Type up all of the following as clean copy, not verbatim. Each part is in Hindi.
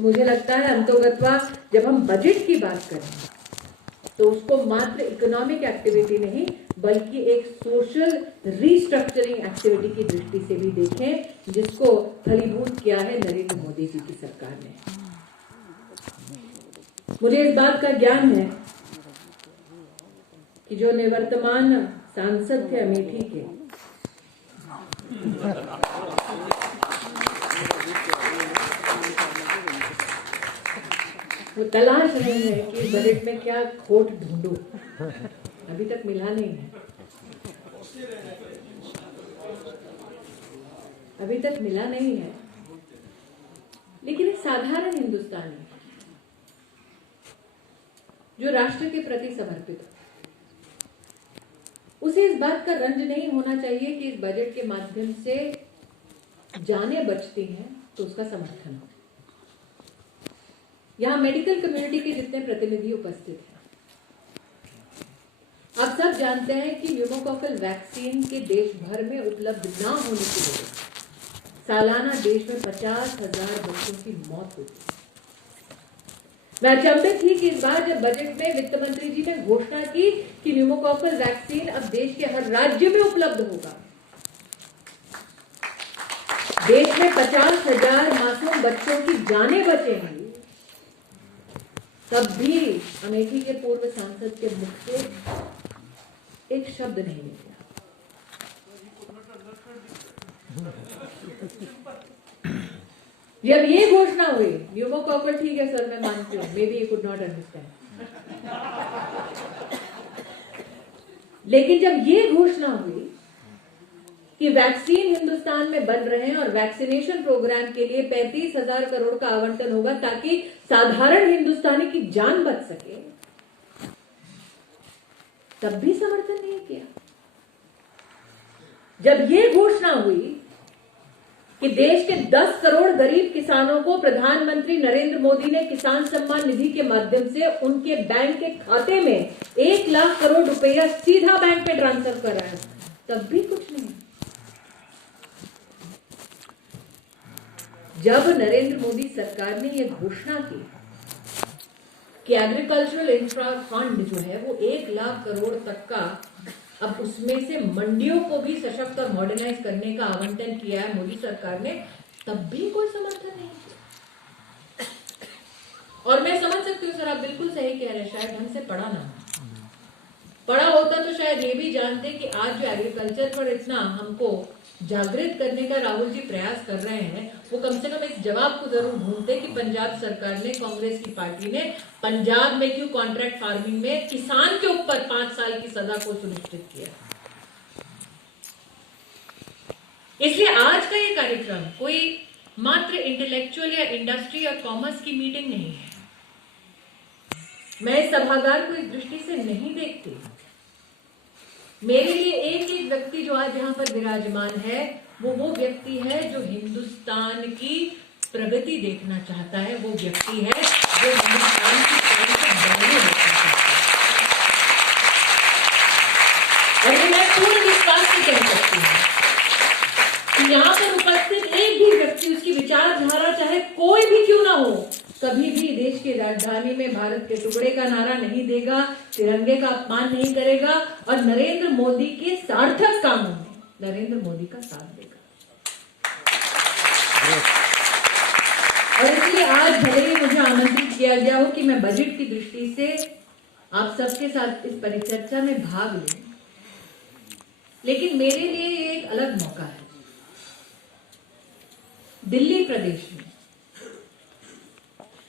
तो मुझे लगता है अंतोगत्वा जब हम बजट की बात करें तो उसको मात्र इकोनॉमिक एक्टिविटी नहीं बल्कि एक सोशल रीस्ट्रक्चरिंग एक्टिविटी की दृष्टि से भी देखें, जिसको फलीभूत किया है नरेंद्र मोदी जी की सरकार ने। मुझे इस बात का ज्ञान है कि जो निवर्तमान सांसद थे अमेठी के, वो तलाश रहे हैं कि बजट में क्या खोट ढूंढूं, अभी तक मिला नहीं है, अभी तक मिला नहीं है। लेकिन एक साधारण हिंदुस्तानी जो राष्ट्र के प्रति समर्पित हो, उसे इस बात का रंज नहीं होना चाहिए कि इस बजट के माध्यम से जानें बचती हैं तो उसका समर्थन हो। यहां मेडिकल कम्युनिटी के जितने प्रतिनिधि उपस्थित हैं, आप सब जानते हैं कि न्यूमोकॉकल वैक्सीन के देश भर में उपलब्ध ना होने की वजह से सालाना देश में 50,000 बच्चों की मौत होती है। मैं अचंभित थी कि इस बार जब बजट में वित्त मंत्री जी ने घोषणा की कि न्यूमोकॉकल वैक्सीन अब देश के हर राज्य में उपलब्ध होगा, देश में 50,000 मासूम बच्चों की जानें बचेंगी, तब भी अमेठी के पूर्व सांसद के मुख से एक शब्द नहीं निकला। जब ये घोषणा हुई, न्यूमोकॉकल ठीक है सर, मैं मानती हूँ, may be you could not understand, लेकिन जब ये घोषणा हुई कि वैक्सीन हिंदुस्तान में बन रहे हैं और वैक्सीनेशन प्रोग्राम के लिए 35,000 करोड़ का आवंटन होगा ताकि साधारण हिंदुस्तानी की जान बच सके, तब भी समर्थन नहीं किया। जब ये घोषणा हुई कि देश के 10 करोड़ गरीब किसानों को प्रधानमंत्री नरेंद्र मोदी ने किसान सम्मान निधि के माध्यम से उनके बैंक के खाते में 1 लाख करोड़ रुपया सीधा बैंक में ट्रांसफर कर रहा है, तब भी कुछ नहीं। जब नरेंद्र मोदी सरकार ने यह घोषणा की कि एग्रीकल्चरल इंफ्रा फंड जो है वो 1 लाख करोड़ तक का, अब उसमें से मंडियों को भी सशक्त और मॉडर्नाइज करने का आवंटन किया है मोदी सरकार ने, तब भी कोई समर्थन नहीं किया। और मैं समझ सकती हूँ सर, आप बिल्कुल सही कह रहे हैं, शायद ढंग से पढ़ा ना हो, पढ़ा होता तो शायद ये भी जानते कि आज जो एग्रीकल्चर पर इतना हमको जागृत करने का राहुल जी प्रयास कर रहे हैं, वो कम से कम इस जवाब को जरूर ढूंढते कि पंजाब सरकार ने, कांग्रेस की पार्टी ने पंजाब में क्यों कॉन्ट्रैक्ट फार्मिंग में किसान के ऊपर 5 साल की सजा को सुनिश्चित किया। इसलिए आज का ये कार्यक्रम कोई मात्र इंटेलेक्चुअल या इंडस्ट्री या कॉमर्स की मीटिंग नहीं है। मैं इस सभागार को इस दृष्टि से नहीं देखती। मेरे लिए एक एक व्यक्ति जो आज यहां पर विराजमान है वो व्यक्ति है जो हिंदुस्तान की प्रगति देखना चाहता है, वो व्यक्ति है जो हिंदुस्तान की प्रगति को बढ़ाने देखना चाहता है। और ये मैं पूर्ण विश्वास से कह सकती हूँ कि यहां पर उपस्थित एक भी व्यक्ति, उसकी विचारधारा चाहे कोई भी क्यों ना हो, कभी भी देश की राजधानी में भारत के टुकड़े का नारा नहीं देगा, तिरंगे का अपमान नहीं करेगा और नरेंद्र मोदी के सार्थक कामों में नरेंद्र मोदी का साथ देगा। और इसलिए आज भले ही मुझे आमंत्रित किया गया हो कि मैं बजट की दृष्टि से आप सबके साथ इस परिचर्चा में भाग लूं, लेकिन मेरे लिए ये एक अलग मौका है। दिल्ली प्रदेश में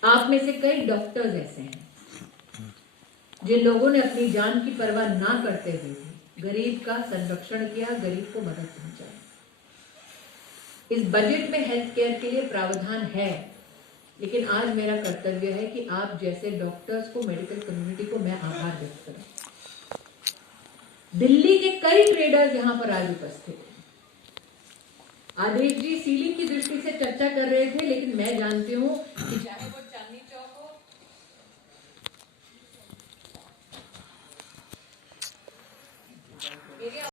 आप में से कई डॉक्टर्स ऐसे हैं जिन लोगों ने अपनी जान की परवाह ना करते हुए गरीब का संरक्षण किया, गरीब को मदद पहुंचाई। इस बजट में हेल्थ केयर के लिए प्रावधान है, लेकिन आज मेरा कर्तव्य है कि आप जैसे डॉक्टर्स को, मेडिकल कम्युनिटी को मैं आभार व्यक्त करूं। दिल्ली के कई ट्रेडर्स यहां पर आज उपस्थित हैं। आदेश जी सीलिंग की दृष्टि से चर्चा कर रहे थे, लेकिन मैं जानती हूं कि चाहे वो